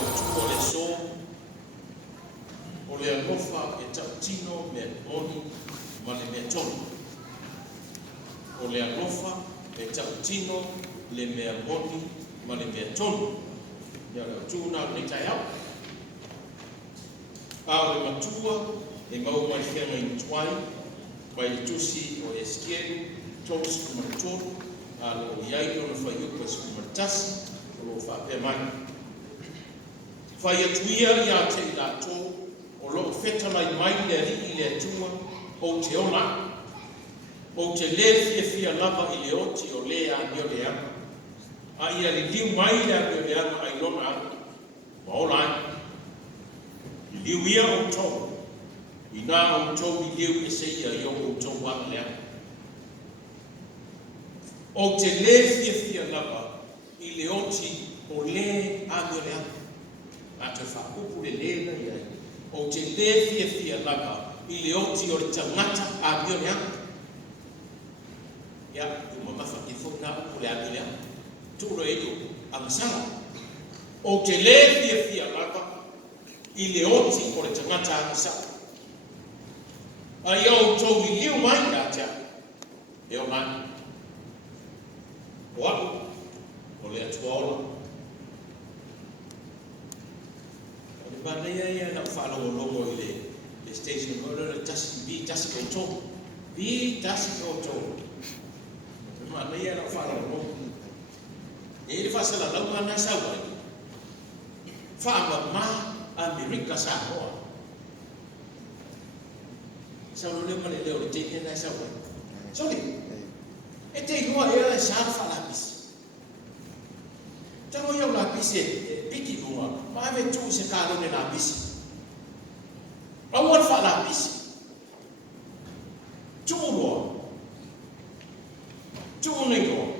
tu o le so o le alofa e tautino me moni ma le mea tonu. O le alofa e tautino le mea moni ma le mea tonu. Ia le tu na le tai au. A le matua e mau mai whenga i tuai, mai le tusi o Eskielu, tōs kumaritoro, a le o iai o na whaiupa kumaritasi, o lo whapea mai. Whai atuia i a te i la tō, o lo whetamai mai le ri i le atua, o te ona, o te le fia lava i le oti o le a nio le ana. A ia le liu mai le a nio le ana ai lona ana, ma o lai. I liu ia o tō, i nā o tō i liu e se ia i o tō wanga le ana. O te le fia lava i le oti o le a nio le ana. A te whakupu le lena ia. O te le fia lava i le oti o le tangata a nio le ana. Ia, tu mamafa ki fukna o le a nio le ana. Tūro e tu, amasanga. O te le fia lava i le oti o le tangata amasanga. Ai au tau i liu mai ka tea, e o nani. O aku, o le atua ola. O le banea ia na whanongo i le station, o le tasi koutou. Vi tasi koutou. O le banea na whanongo. E le whasala lau mana sawa. Whaama ma Amerika sa hoa. Sao leo mane leo le teke na sao. Sorry. E te ingoa e sa fa la pis. Tango ia la pis e piki lua. Ma ave tu se ka lo ne la pis. Awal fa la pis. Tu lo. Tu ne go.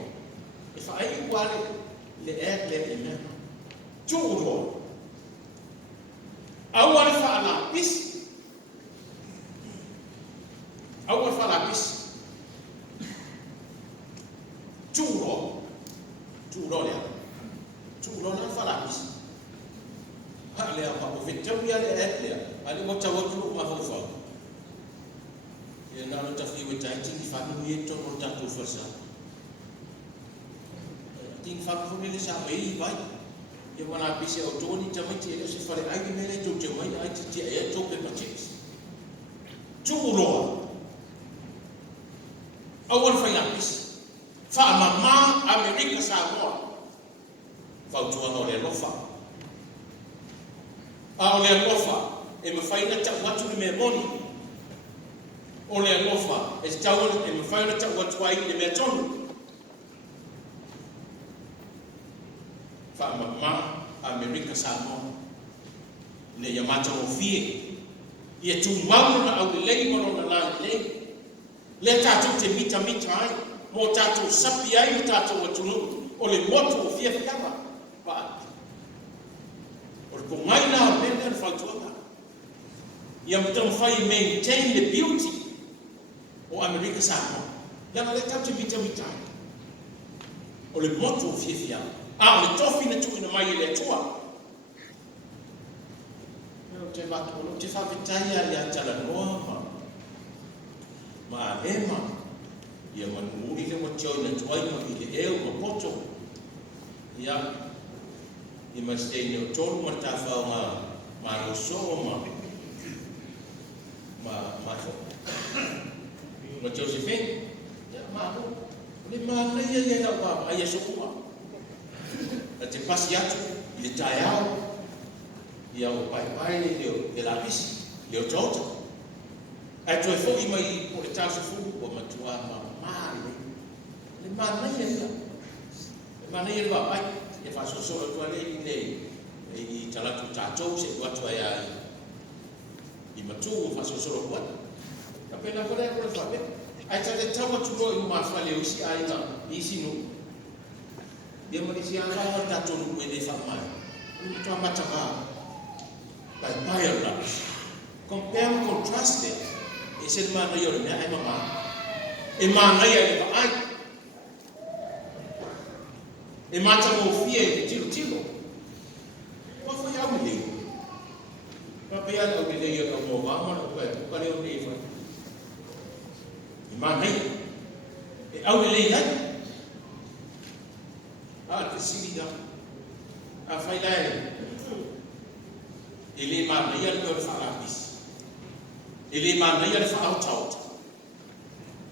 E fa ai quale le le me. Tu lo. Awal fa la pis. Awal fa la pis. Turo le. Turo na fa la pis. Ha le apa o vetau ia le le. Ale mo tawa tu ma fa fa. E na no tafi we tai ti fa no ye to no ta tu fa sa. Ting fa ko le sa mai vai. Ye mana pis o toni tamai ti le se fa le ai me le to te mai ai ti e to pe pa checks. Turo awal fa lapis fa mama Amerika sa moa fa tua no le lofa a le lofa e me fa ina ta watu me moni o le lofa e tawa e me fa ina ta watu ai le me tonu fa mama Amerika sa moa le yamata o fie ia tu mau na au le mo na la le le tātou te mita ai, mō tātou sapi ai o tātou atunu, o le motu o fia fiawa, pa. O le kongai nā o pēne ar whautuata. Ia mutang whai maintain the beauty o Amerika Samoa. Lana le tātou te mita ai. O le motu o fia fiawa. A o le tofi na tuina mai le tua. O te whapetai a tala noa, ma ema ia manuri le mo tio na tuai ma i le eo ma poto ia i ma stay no tolu ma ta fa ma no so ma Josephine ya ma le ma na ia ia ba ai so kuma te pasi atu le taiao ia o pai le la bisi le toto. Ai toi fo i mai o le taso fu o matua ma le mana ia le mana ia va pai e fa so tua le i talatu tatou se watu ai i matu fa so kwa ka pena ko le ko fa pe ai te tawa tu ro i ma fa le usi ai na i sinu de mo si ana o tatou no e fa mai tu amata pai la compare contrast e se mana yo le ai mama e mana ia le ai e mata mo fie tiro Tapi ada orang dia yang mau bangun, bukan dia orang ini. Iman ni, orang ini kan? Kesini dah. Apa ini? Ili iman ni yang berfalabis. Ili iman ni yang falaut.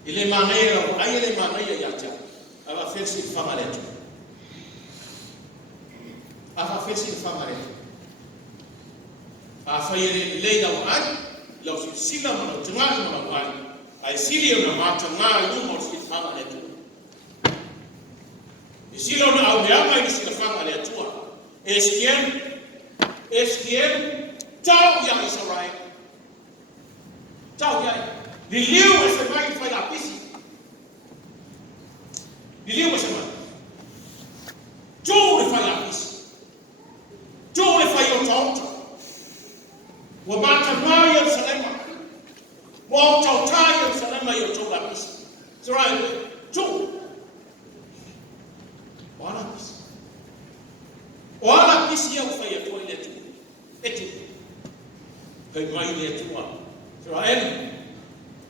Ili iman ni yang ayat iman ni yang jaga. Apa versi famalet? Apa versi famalet? Apa yang leida wan? Lau sila mana tengah mana wan? Ay sila mana macam mana itu mesti famalet. Sila na awam ay sila famalet tu. Eskiem, tahu yang Israel. Tahu yang diliu Israel falapisi. Diliu Israel. Jauh falapisi. Jauh fayotot. Wabatama Yerusalem. Wauta Yerusalem yotot lapisi. Israel jauh. Walapisi. Walapisi yang fayotot itu. Itu. Kaimain itu wah. Israel.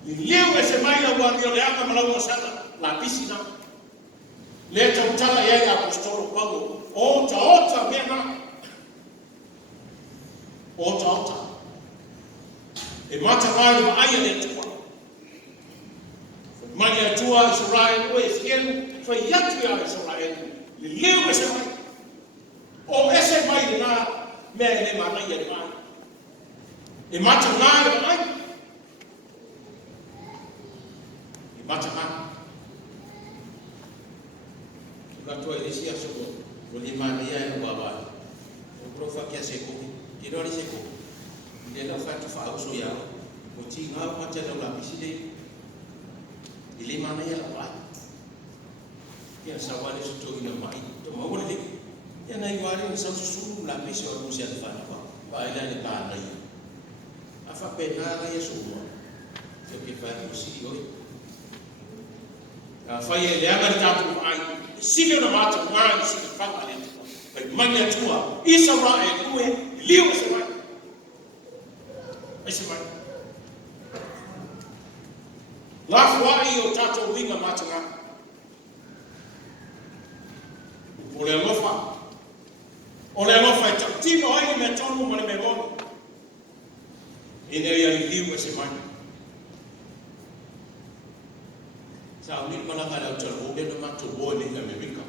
Diliu Israel wah dia leapa malau sana lapisi na. Leta utala yeye apostolo Paulo. Ota mema. Ota. E mata mai wa aya letu. Mania tua Israel o esqueno foi yatu ya Israel. Leu Israel. O esse mai na me ne mana ya de mai. E mata mai wa ai. E mata mai. Katua Elisha sobo, bolima dia yang bawa. Profa kia seko, kira ni seko. Dia dah fatu fau soya. Uci ngau macam dah lapisi deh. Ili mana ya lepas. Yang sawal itu tu ina mai. Tu mau boleh. Yang naik wari misal susu lapis orang usia depan apa. Baiklah ni pandai. Apa pena ya semua. Jadi fatu usi oi. Faya leaga tatu ai. Sila na mata mwana sila fanga letu. Manya tua Israel uwe liu Israel. Israel. Lafu wai o tatu winga mata nga. Ole lofa timo ai metonu mwana memono. Ine ya liu Israel. Sa ni mana kada terus dia nak coba di Amerika.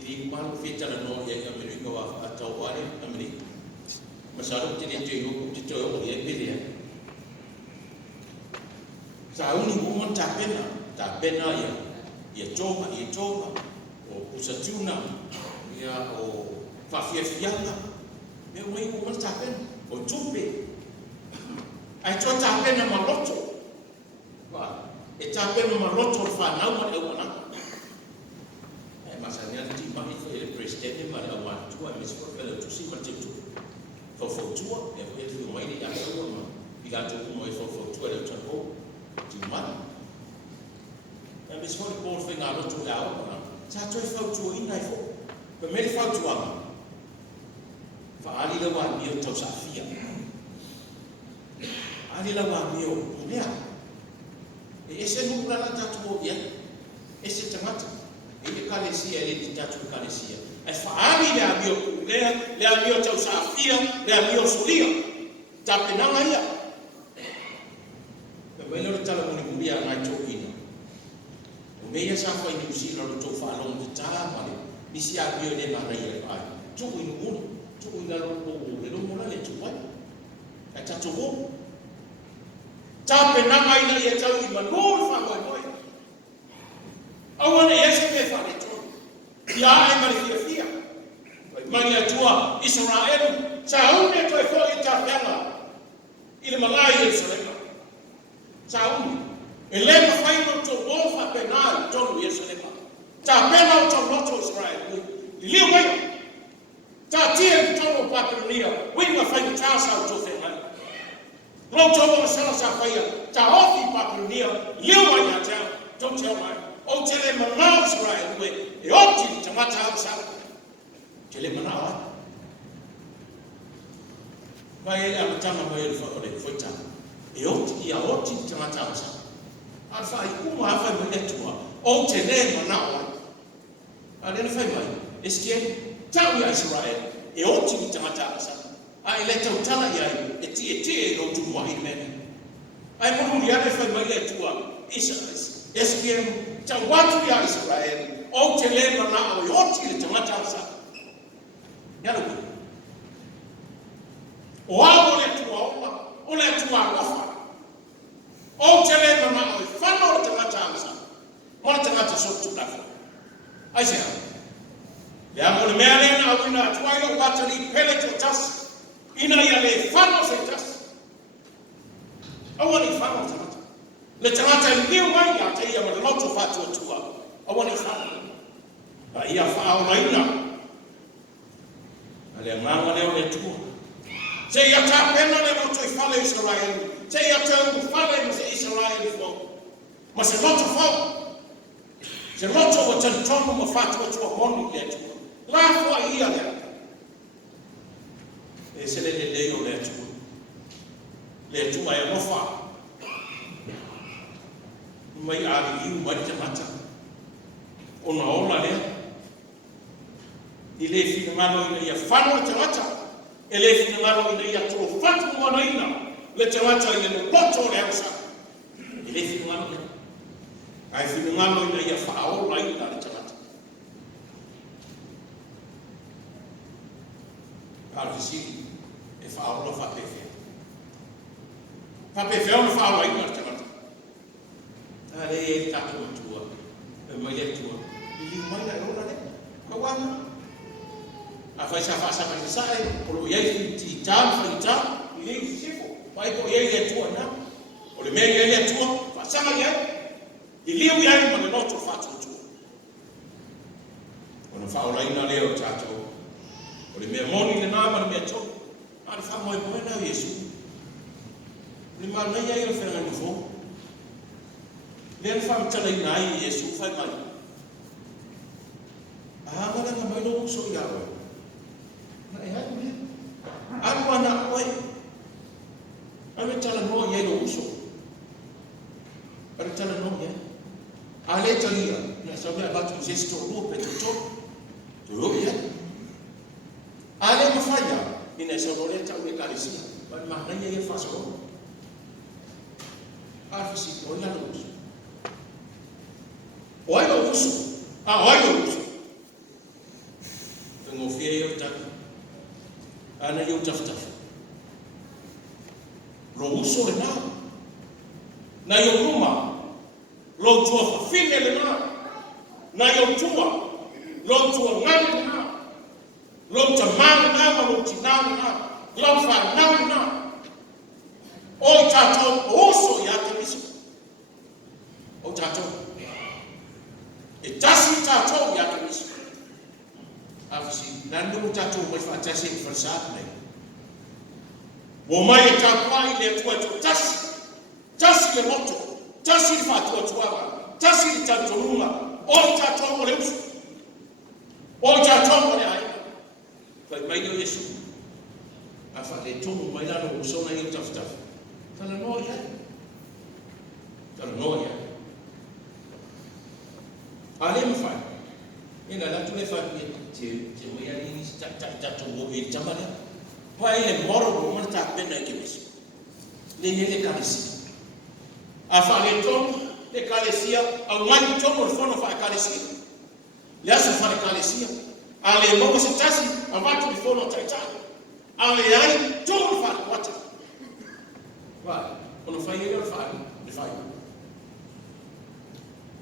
Ini malu feature no yang Amerika wa atau wale Amerika. Masalah jadi itu yang pilih. Sa ni bukan tapena ya coba o pusatuna ya o fafiafiana. Dia mau bukan tapena o jumpe. Ai coba tapena maloto. Wah. Etape nomor rotor fanau pada orang. Masalahnya di mana itu presiden pada awal tua misal kalau tu si macam tu. Fofo tua ya itu rumah ini yang tua. Bila tu rumah fofo tua itu terko di mana. Yang misal bol fengar rotor lau orang. Satu fofo tua ini fo. Pemeri fofo tua. Faali lawan dia tahu safia. Ali lawan dia punya. Ese não para lá tatu dia, esse temata, ele carecia, ele tatu carecia. É faali le abio tau safia, le abio solia, tapi não aí. Melhor tala muni mulia na chokina. O meia safa ini usila lo to falon de tama, isi abio de na aí ai. Chuku inu, chuku ina lo lo mula le chupa. É tatu bom. Tapi nama ina ia tahu di mana faham boy. Awalnya ia sampai faham itu. Ya ai marifia. Mania tua Israel tahu dia tu efo itafela. Ile malai Yerusalem. Tahu. Elema faino to bofa penal to Yerusalem. Ta penal to not Israel. Lio mai. Ta tie to Babilonia. Winga faino tasa to fela. Long job sala sa faya ta ofi Babilonia lewa ya ta don't tell me o tele mana Israel we e opti ta mata sa tele mana Vai ele amatanga mai ele foi tanga. E oti ia oti tanga sa. Alfa i kuma afa mai tua. O te le mana o. Ale ne fai mai. Eske tau ya Israel. E oti tanga sa. Ai le tau tala ia e tie no tu mai meni. Ai mo ni ale fai mai le tua. Israel. Eske tau watu ya Israel. O te le mana o oti tanga sa. Yalo. O ao le tua ola, o le tua lofa. O te le mama o whana o te ngata amsa. O le te ngata sotu dafa. Aisea. Le amo le mea lena au ina atuaila o watali pele te tas. Ina ia le whana se tas. Awa ni whana o te ngata. Le te ngata i niu mai a te ia ma le loto whatu atua. Awa ni whana. A ia wha o ina. A le nganga leo le tua. Se ia ta pena le moto i fale Israel. Se ia ta fale se Israel fo. Ma se loto fo. Se loto o tantono mo fatu o tua moni le tua. La fo ia le. E se le leo le tua. Le tua e no fa. Mai ari iu mai te mata. Ona ola le. I le fina mano ia whano te mata. E le fina ngaro ina ia tō whatu mana ina, le te wata ina no loto le ausa. E le fina ngaro ina. Ai fina ngaro ina ia whaola ina le te wata. Arvisi, e whaola whapewhea. Whapewhea ona whaola ina le te wata. Ale e tato atua, e mai le tua. I liu mai na e ora le, kawana. A fai sa fa sa mai sai o lo ye ti ta fa ta i le sifo vai ko ye le tua na o le me ye le tua fa sa mai i le u ya ma no to fa tu o no fa o la ina le o tato o le me moni le na ma me to a fa mo mo na Yesu ni ma na ye le fa na fo le fa ta le na Yesu fa mai a ma na mai no so ya na e hai me. Aku anak oi. Ame tala no ye no uso. Ame tala no ye. Ale talia. Na sabe abatu gesto ro petito. Do ye. Ale mafanya. Ina saboleta u ekalisia. Ba mahanya ye faso. Afisi oi na uso. Oi no uso. Oi no uso. Tengo fie yo tak. Ana yo taftaf. Lo uso le na yo ruma. Lo tua fine le na yo tua. Lo tua ngani na. Lo tamang na lo tinang na. Lo fa na. O tato uso ya temiso. O tato. E tasi tato ya temiso. Afsi nando tato mai fatasi farsat nei wo mai takwai le tuato tasi le moto tasi fatu tuava tasi tanto lunga o tato mo le uso o tato mo le ai vai mai no Yesu afa le tomu mai la no uso na yo tafta tala no ya ale mfa ina la tu le fa te mo ya ni ta to wo e jamana wa ile moro mo ta pena ke bis le le kalisi afa le tom le kalisia au mai tom mo fono fa kalisia le aso fa kalisia ale mo se tasi avatu di fono taita ale ai tom fa wata wa ono fa ile fa le fa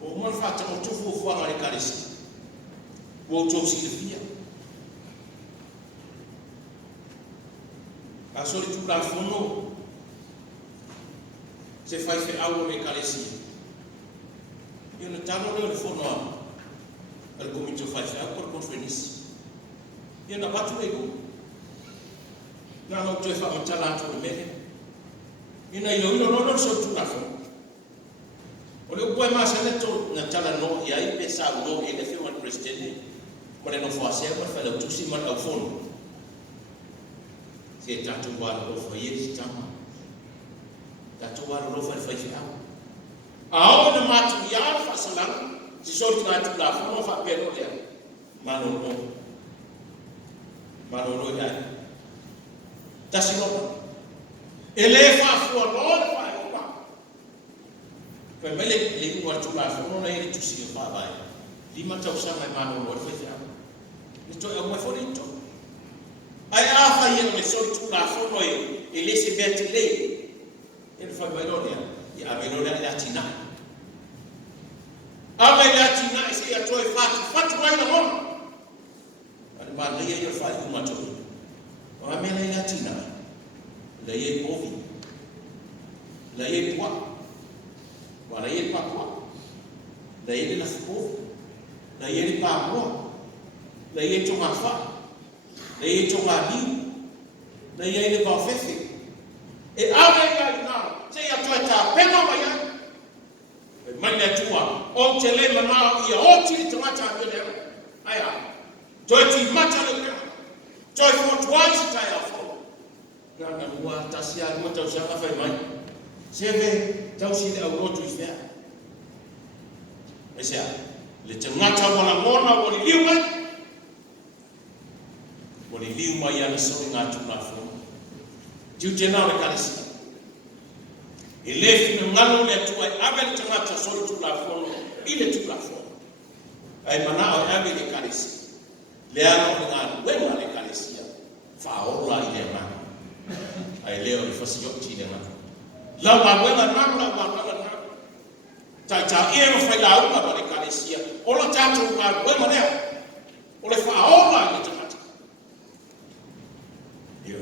o mo fa ta o tu fu fu ale kalisia wo to si le fia a soli tu la fono se fai fe au me kalesi io ne tano le fono al comincio fai fe por conferenza io na batu ego na no to fa mtala to me ina io no so tu la fono o le poi ma se netto na tala no e aí pensava no e le fe un presidente. Quando não for assim, vai fazer o tudo se manda ao fundo. Se tatu wala rofa Yesu tama. Tatu wala rofa fai au. Ao na matu ya fa salang. Si sori na tu la fa fa pero le. Mano ya. Tasi no. Ele fa fu no fa pa. Pe mele le ku tu la fa no na ele tu si fa ba. Lima tau sa mai mano no fa ya. Nito e mo fo nito. Ai afa ia me sori tu la fa no ele se betile. Ele fa Babilonia. Ya Babilonia ya China. Ame ya China isi ya toi fatu mai na mona. Ma le ia fa ku ma tu. O ame ya China. Le ia movi. Le ia kwa. Wa le ia pa kwa. Le ia na fu. Le ia pa mo. Le ia tonga fa. Le ia tonga ni. Le ia le ba fefe. E ame ya na. Se ya toi ta pena wa ya. Mai na tua. O te le mana ia o ti te mata pele. Aya. Toi ti mata le. Toi for twice ta ya fo. Na mua tasia mo tau sa fa mai. Seve tau si le au tu fia. Esa le te ngata wala mona o le liu mai. O le liu mai ana so ngatu na fo. Tiu te na le kalisi. Ele fina ngalo le tua abe te ngata so tu la fo. Ile tu la fo. Ai mana o abe le kalisi. Le ano ngalo we ma le kalisi. Fa o la ile ma. Ai leo le fasi yo ti le ma. La ma wela na na. Ta e no fai la una ba le kalesia. O la tatu ma wela ne. O le fa o la le tata.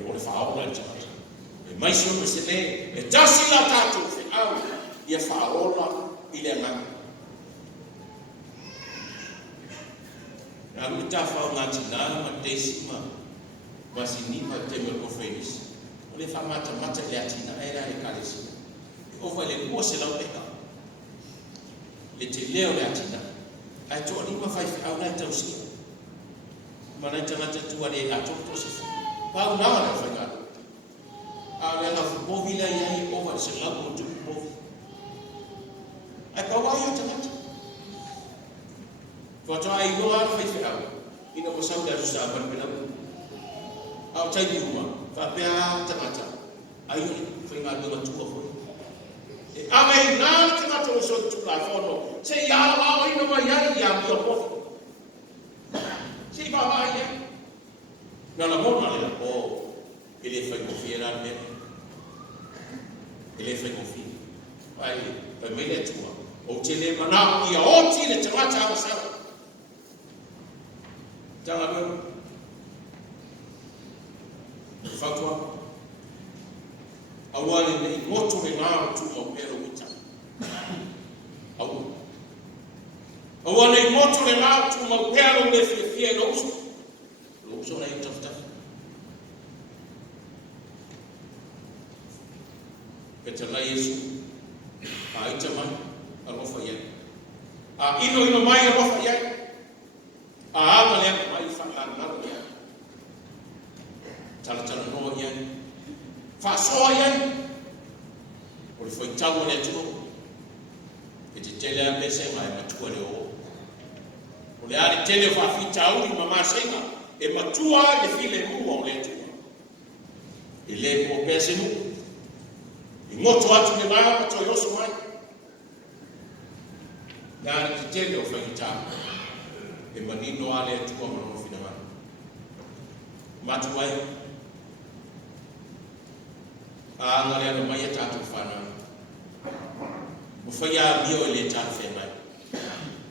O le fa o la le tata. E mai si o se le e tasi la tatu fe au. Ia fa o la ile na. Na lu ta fa nga tina ma desima. Masini ma te me ko fenis. O le fa mata le atina era le kalesia. O fa le ko se la peka. Le te leo le atina. Ai to ni ma fai au na tau si. Ma na tanga tua le a to se. Pa na na fa ka. A le na fu vila ia o va se la mo tu po. Ai ka wa yo tanga. Ko to ai no a fai au. Ina mo sa da sa ba pela. Au tai ni uma. Fa pe a tanga. Ai yo fai nga do tu ko. Ame na te mato so tu la fono. Se ya la o ino ma ya ya mi o. Si va va ya. Na la mona le o ele fai confiera me. Ele fai confiera. Ai, pa me le tua. O te le mana ia o ti le tangata o sa. Tanga me. Fatua. Awale nei moto le ngā tu o pero uta. Awale moto le ngā tu o pero le fie lo uso. Lo uso na itafta. Peta la Yesu. A ita mai a rofa ia. A ino mai a rofa ia. A ama le mai fa na ia. Tala no ia. Fa soia o foi tau le tu e te tele a pese mai matua le o le ari tele fa fi tau ni mama senga e matua le file mu o le tu e le ko pese mu i moto atu le mai to yo so mai na te tele o foi tau e manino ale tu ko no fina matua a ngale no mai tatu fana mo faya bio le tatu fe mai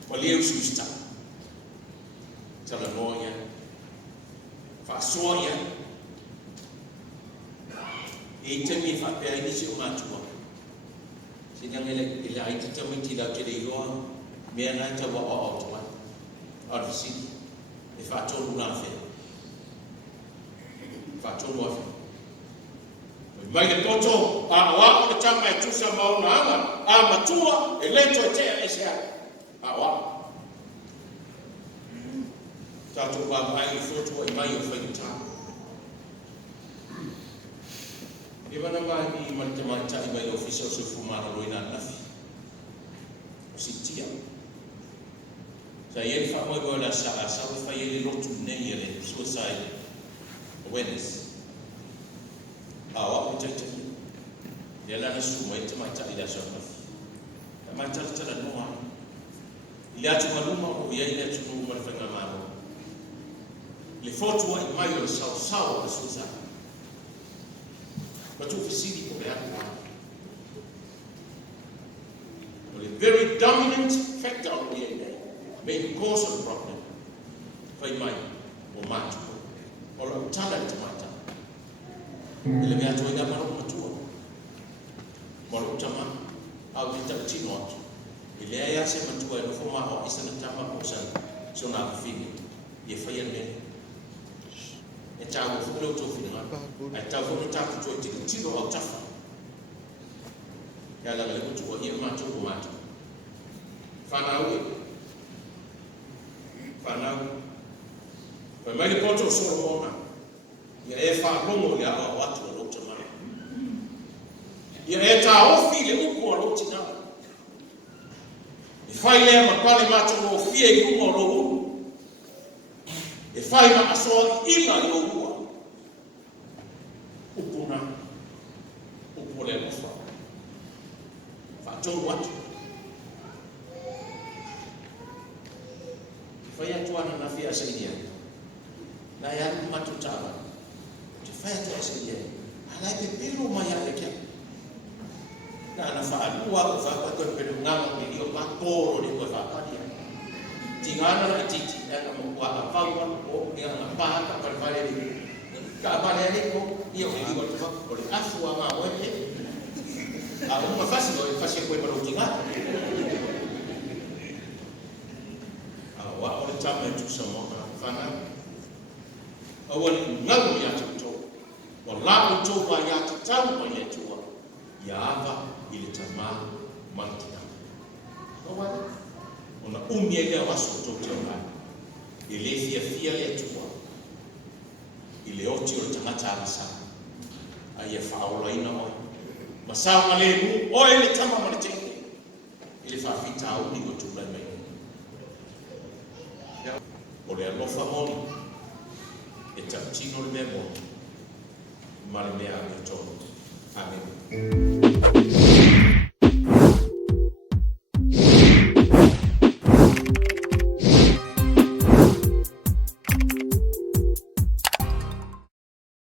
o le ususta tala noia fa soia e te mi fa pe ni si uma tua si ngale ile ai te mi ti da ke le yo me na ta wa o to a si e fa to una fe fa to wa fe mai le toto a wa o tama e tusa mauna ama a matua e leto te e se a wa tato ba mai foto e mai o fai ta Ivana mai malta mai official se fumara roina nafi. Sitia. Saya fa mo gola sa fa yele lotu nei ele suicide awareness. Awa utete. Yala na suma ite mata ila sa nafi. Mata tala noa. Ila tu maluma o ya ila tu no malfanga maro. Le foto wa mai sawa suicide. But you see the very dominant factor of the main cause of the problem. Fai mai o matu o la talent mata. Ele me atu ina maro matua. Maro tama au kita tino atu. Ele aya se matua no forma o isana tama o san so na fini. Ye fai ene. E tago fulo to fina. E tago no tago to tino o tafa. Ya la le to o ye matu o matu. Fanau. Kwa mali poto Solomona. Ya efa longo ya watu walota mara. Ya eta ofile uko waloti na. Ifaile mapale macho mo fie yumo roho. Ifaile aso ila yohua. Upuna. Upole mofa. Faton watu. Faya tuana na fia saidia. Na ya matutaba. Tufaya tu saidia. Alaike pelo maya lekia. Na anafahamu wa kwa pelo ngama ndio patoro ni kwa fapadia. Tingana na titi na kwa apawa o ya na paka kwa vale ni. Ka pale niko hiyo ndio kwa kwa afu ama wewe. Au mafasi ndio fasi kwa tingana. Wa tama tu sama kana awal ngalu ya to wala to ba ya tamu ba ya tuwa ya hapa ile tamaa mantika kwa ona umiega waso to tama ile fia ya tuwa ile oti o tamata sa aya faula ina o masawa malemu o ile tama manitenge ile fa fita au ni to blame ole lo famoni e tantino le memo male mea to amen.